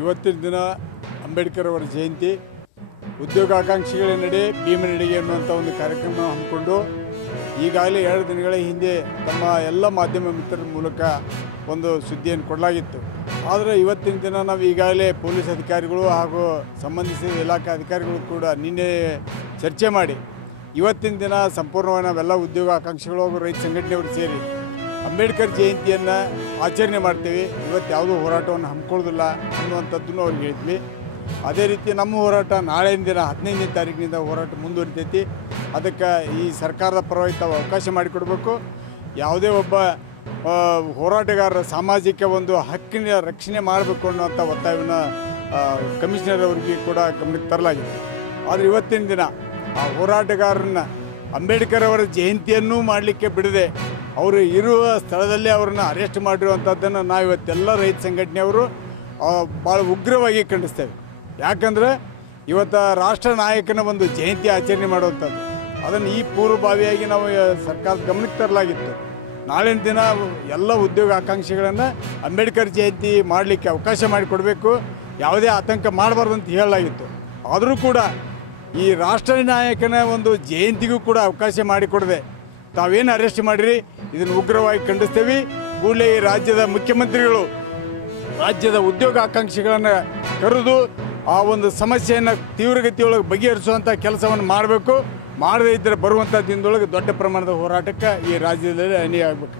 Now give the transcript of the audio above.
ಇವತ್ತಿನ ದಿನ ಅಂಬೇಡ್ಕರ್ ಅವರ ಜಯಂತಿ, ಉದ್ಯೋಗಾಕಾಂಕ್ಷಿಗಳ ನಡೆ ಭೀಮ ನಡಿಗೆ ಅನ್ನುವಂಥ ಒಂದು ಕಾರ್ಯಕ್ರಮ ಹಮ್ಮಿಕೊಂಡು ಈಗಾಗಲೇ 2 ದಿನಗಳ ಹಿಂದೆ ತಮ್ಮ ಎಲ್ಲ ಮಾಧ್ಯಮ ಮಿತ್ರರ ಮೂಲಕ ಒಂದು ಸುದ್ದಿಯನ್ನು ಕೊಡಲಾಗಿತ್ತು. ಆದರೆ ಇವತ್ತಿನ ದಿನ ನಾವು ಈಗಾಗಲೇ ಪೊಲೀಸ್ ಅಧಿಕಾರಿಗಳು ಹಾಗೂ ಸಂಬಂಧಿಸಿದ ಇಲಾಖಾ ಅಧಿಕಾರಿಗಳು ಕೂಡ ನಿನ್ನೆ ಚರ್ಚೆ ಮಾಡಿ ಇವತ್ತಿನ ದಿನ ಸಂಪೂರ್ಣವಾಗಿ ನಾವೆಲ್ಲ ಉದ್ಯೋಗಾಕಾಂಕ್ಷಿಗಳು ಹಾಗೂ ರೈತ ಸಂಘಟನೆಯವರು ಸೇರಿ ಅಂಬೇಡ್ಕರ್ ಜಯಂತಿಯನ್ನು ಆಚರಣೆ ಮಾಡ್ತೀವಿ. ಇವತ್ತು ಯಾವುದೋ ಹೋರಾಟವನ್ನು ಹಮ್ಮಿಕೊಳ್ಳೋದಿಲ್ಲ ಅನ್ನುವಂಥದ್ದನ್ನು ಅವ್ರಿಗೆ ಹೇಳಿದ್ವಿ. ಅದೇ ರೀತಿ ನಮ್ಮ ಹೋರಾಟ ನಾಳೆಯ ದಿನ 15ನೇ ತಾರೀಕಿನಿಂದ ಹೋರಾಟ ಮುಂದುವರಿತೈತಿ. ಅದಕ್ಕೆ ಈ ಸರ್ಕಾರದ ಪರವಾಗಿ ತಾವು ಅವಕಾಶ ಮಾಡಿಕೊಡ್ಬೇಕು. ಯಾವುದೇ ಒಬ್ಬ ಹೋರಾಟಗಾರರ ಸಾಮಾಜಿಕ ಒಂದು ಹಕ್ಕಿನ ರಕ್ಷಣೆ ಮಾಡಬೇಕು ಅನ್ನುವಂಥ ಒತ್ತಾಯವನ್ನು ಕಮಿಷನರ್ ಅವರಿಗೆ ಕೂಡ ಗಮನಕ್ಕೆ ತರಲಾಗಿತ್ತು. ಆದರೆ ಇವತ್ತಿನ ದಿನ ಆ ಹೋರಾಟಗಾರರನ್ನ ಅಂಬೇಡ್ಕರ್ ಅವರ ಜಯಂತಿಯನ್ನೂ ಮಾಡಲಿಕ್ಕೆ ಬಿಡದೆ ಅವರು ಇರುವ ಸ್ಥಳದಲ್ಲೇ ಅವ್ರನ್ನ ಅರೆಸ್ಟ್ ಮಾಡಿರುವಂಥದ್ದನ್ನು ನಾವು ಇವತ್ತೆಲ್ಲ ರೈತ ಸಂಘಟನೆಯವರು ಭಾಳ ಉಗ್ರವಾಗಿ ಖಂಡಿಸ್ತೇವೆ. ಯಾಕಂದರೆ ಇವತ್ತು ರಾಷ್ಟ್ರ ನಾಯಕನ ಒಂದು ಜಯಂತಿ ಆಚರಣೆ ಮಾಡುವಂಥದ್ದು, ಅದನ್ನು ಈ ಪೂರ್ವಭಾವಿಯಾಗಿ ನಾವು ಸರ್ಕಾರದ ಗಮನಕ್ಕೆ ತರಲಾಗಿತ್ತು. ನಾಳಿನ ದಿನ ಎಲ್ಲ ಉದ್ಯೋಗಾಕಾಂಕ್ಷಿಗಳನ್ನು ಅಂಬೇಡ್ಕರ್ ಜಯಂತಿ ಮಾಡಲಿಕ್ಕೆ ಅವಕಾಶ ಮಾಡಿಕೊಡಬೇಕು, ಯಾವುದೇ ಆತಂಕ ಮಾಡಬಾರ್ದು ಅಂತ ಹೇಳಲಾಗಿತ್ತು. ಆದರೂ ಕೂಡ ಈ ರಾಷ್ಟ್ರ ನಾಯಕನ ಒಂದು ಜಯಂತಿಗೂ ಕೂಡ ಅವಕಾಶ ಮಾಡಿಕೊಡದೆ ತಾವೇನು ಅರೆಸ್ಟ್ ಮಾಡಿರಿ ಇದನ್ನು ಉಗ್ರವಾಗಿ ಖಂಡಿಸ್ತೇವೆ. ಕೂಡಲೇ ಈ ರಾಜ್ಯದ ಮುಖ್ಯಮಂತ್ರಿಗಳು ರಾಜ್ಯದ ಉದ್ಯೋಗಾಕಾಂಕ್ಷಿಗಳನ್ನು ಕರೆದು ಆ ಒಂದು ಸಮಸ್ಯೆಯನ್ನು ತೀವ್ರಗತಿಯೊಳಗೆ ಬಗೆಹರಿಸುವಂಥ ಕೆಲಸವನ್ನು ಮಾಡಬೇಕು. ಮಾಡದೇ ಇದ್ದರೆ ಬರುವಂಥ ದಿನದೊಳಗೆ ದೊಡ್ಡ ಪ್ರಮಾಣದ ಹೋರಾಟಕ್ಕೆ ಈ ರಾಜ್ಯದಲ್ಲಿ ಅನ್ಯಾಯ ಆಗಬೇಕು.